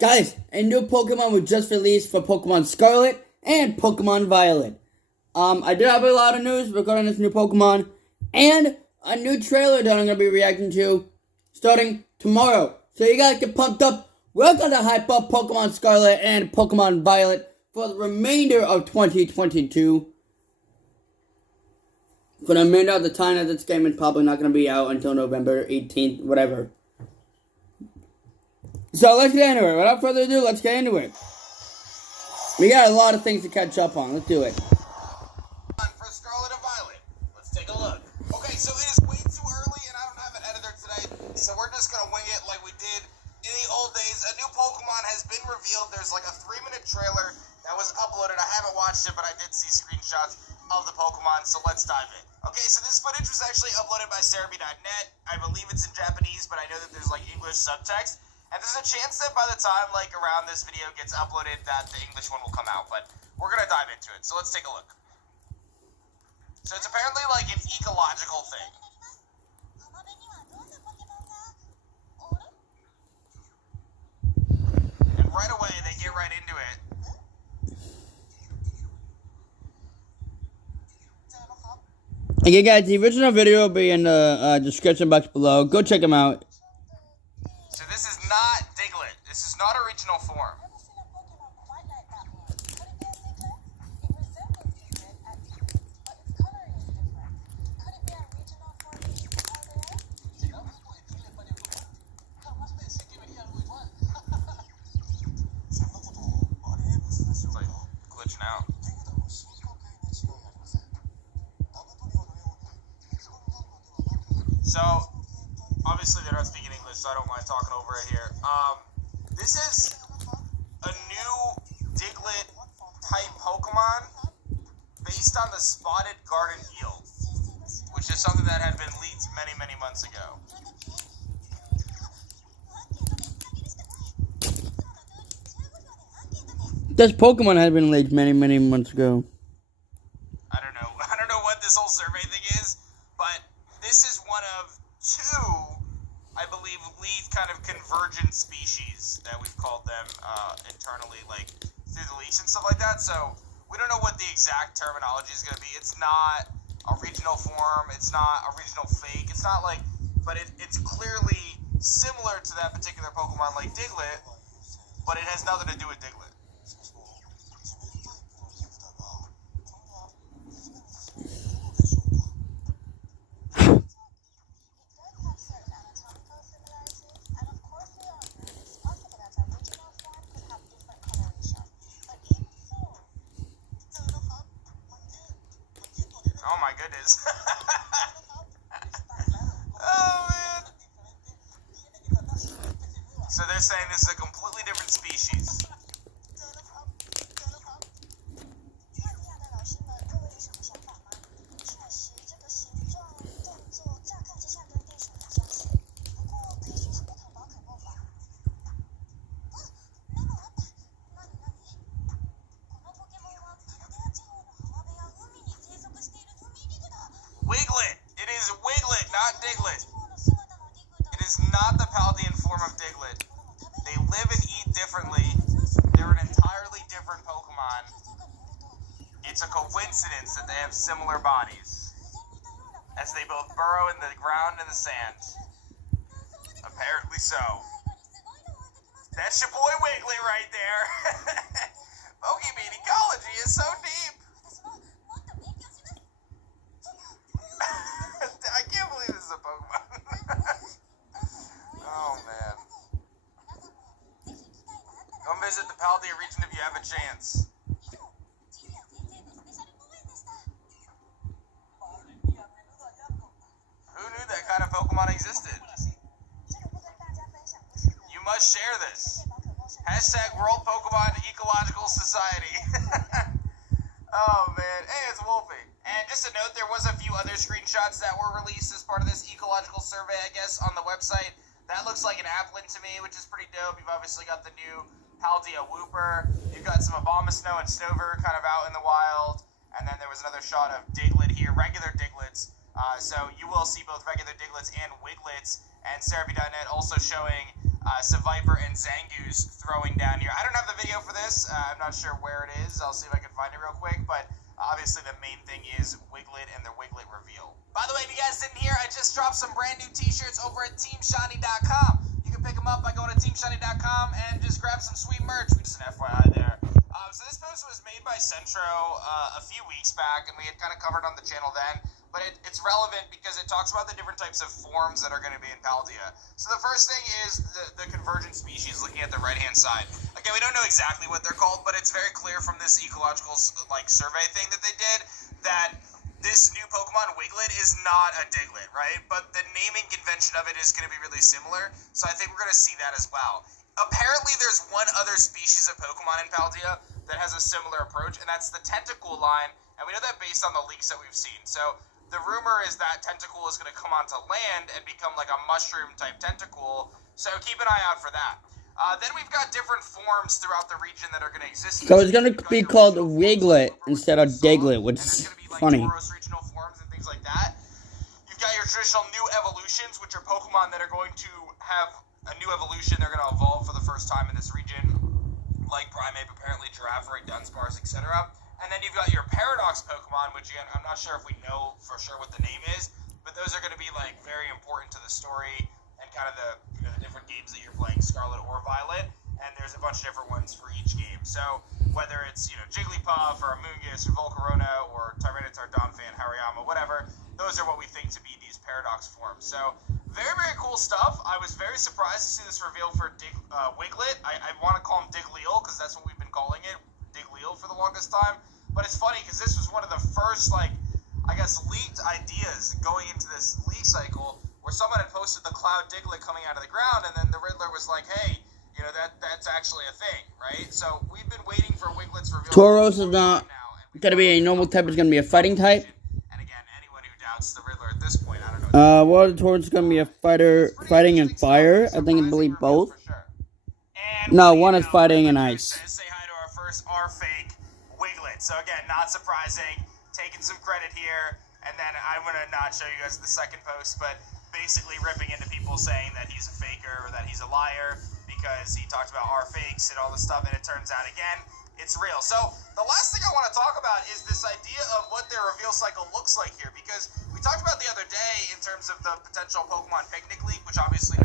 Guys, a new Pokemon was just released for Pokemon Scarlet and Pokemon Violet. I do have a lot of news regarding this new Pokemon and a new trailer that I'm going to be reacting to starting tomorrow. So you guys get pumped up. We're going to hype up Pokemon Scarlet and Pokemon Violet for the remainder of 2022. For the remainder of the time that this game is probably not going to be out until November 18th, whatever. So let's get into it. Without further ado, let's get into it. We got a lot of things to catch up on. Let's do it. For Scarlet and Violet, let's take a look. Okay, so it is way too early, and I don't have an editor today, so we're just gonna wing it like we did in the old days. A new Pokemon has been revealed. There's like a 3-minute trailer that was uploaded. I haven't watched it, but I did see screenshots of the Pokemon, so let's dive in. Okay, so this footage was actually uploaded by Cerebi.net. I believe it's in Japanese, but I know that there's like English subtext. And there's a chance that by the time, like, around this video gets uploaded, that the English one will come out. But we're going to dive into it. So let's take a look. So it's apparently, like, an ecological thing. And right away, they get right into it. Okay, guys, the original video will be in the description box below. Go check them out. So this is not Diglett. This is not original form. It's like glitching out. So, obviously they're not speaking English, so I don't mind talking over it here. This is a new Diglett type Pokemon based on the spotted garden eel, which is something that had been leaked many, many months ago. This Pokemon had been leaked many, many months ago. I don't know what this whole survey thing is, but this is one of two, I believe, leaked kind of convergent species that we've called them internally, like through the leaks and stuff like that. So we don't know what the exact terminology is going to be. It's not a regional form. It's not a regional fake. It's not like, but it's clearly similar to that particular Pokemon like Diglett, but it has nothing to do with Diglett. Oh my goodness. Oh man. So they're saying this is a completely different species. Wiglett! It is Wiglett, not Diglett. It is not the Paldean form of Diglett. They live and eat differently. They're an entirely different Pokemon. It's a coincidence that they have similar bodies, as they both burrow in the ground and the sand. Apparently so. That's your boy Wiglett right there. Pokemon ecology is so deep. I can't believe this is a Pokemon. Oh, man. Come visit the Paldea region if you have a chance. Who knew that kind of Pokemon existed? You must share this. Hashtag World Pokemon Ecological Society. Oh, man. Hey, it's Wolfie. And just a note, there was a few other screenshots that were released as part of this ecological survey, I guess, on the website. That looks like an Applin to me, which is pretty dope. You've obviously got the new Paldea Wooper. You've got some Abomasnow and Snover kind of out in the wild. And then there was another shot of Diglett here, regular Diglets. So you will see both regular Diglets and Wiglets. And Cerebi.net also showing Seviper and Zangoose throwing down here. I don't have the video for this. I'm not sure where it is. I'll see if I can find it real quick, but obviously the main thing is Wiglett and their Wiglett reveal. By the way, if you guys didn't hear, I just dropped some brand new t-shirts over at TeamShiny.com. You can pick them up by going to TeamShiny.com and just grab some sweet merch. We just an FYI there. So this post was made by Centro a few weeks back, and we had kind of covered on the channel then, but it's relevant because it talks about the different types of forms that are going to be in Paldea. So the first thing is the convergent species, looking at the right-hand side. Again, we don't know exactly what they're called, but it's very clear from this ecological survey thing that they did that this new Pokemon Wiglett is not a Diglett, right? But the naming convention of it is going to be really similar, so I think we're going to see that as well. Apparently, there's one other species of Pokemon in Paldea that has a similar approach, and that's the Tentacool line, and we know that based on the leaks that we've seen. So the rumor is that Tentacool is going to come onto land and become like a mushroom-type Tentacool, so keep an eye out for that. Then we've got different forms throughout the region that are going to exist. So it's going to be called Wiglett instead of Diglett, which is funny. Tauros regional forms and things like that. You've got your traditional new evolutions, which are Pokemon that are going to have a new evolution. They're going to evolve for the first time in this region, like Primeape, apparently Girafarig, Dunsparce, etc. And then you've got your Paradox Pokemon, which again, I'm not sure if we know for sure what the name is, but those are going to be like very important to the story and kind of the the different games that you're playing, Scarlet or Violet. And there's a bunch of different ones for each game. So whether it's Jigglypuff or Amoonguss or Volcarona or Tyranitar, Donphan, Hariyama, whatever, those are what we think to be these Paradox forms. So very, very cool stuff. I was very surprised to see this reveal for Wiglett. I want to call him Digleel because that's what we've been calling it, Digleel, for the longest time. But it's funny because this was one of the first, leaked ideas going into this leak cycle where someone had posted the Cloud Diglett coming out of the ground, and then the Riddler was like, hey, that's actually a thing, right? So we've been waiting for Wiglett's reveal. Tauros is not going to be a normal type, it's going to be a fighting type. And again, anyone who doubts the Riddler at this point, I don't know. Well, Tauros is going to be a fighting and fire. I believe both. No, one is fighting and ice. Say hi to our first R-Fake Wiglett. So again, not surprising, taking some credit here, and then I'm going to not show you guys the second post, but basically ripping into people saying that he's a faker or that he's a liar because he talked about R-Fakes and all this stuff, and it turns out, again, it's real. So the last thing I want to talk about is this idea of what their reveal cycle looks like here, because we talked about the other day in terms of the potential Pokemon Picnic League, which obviously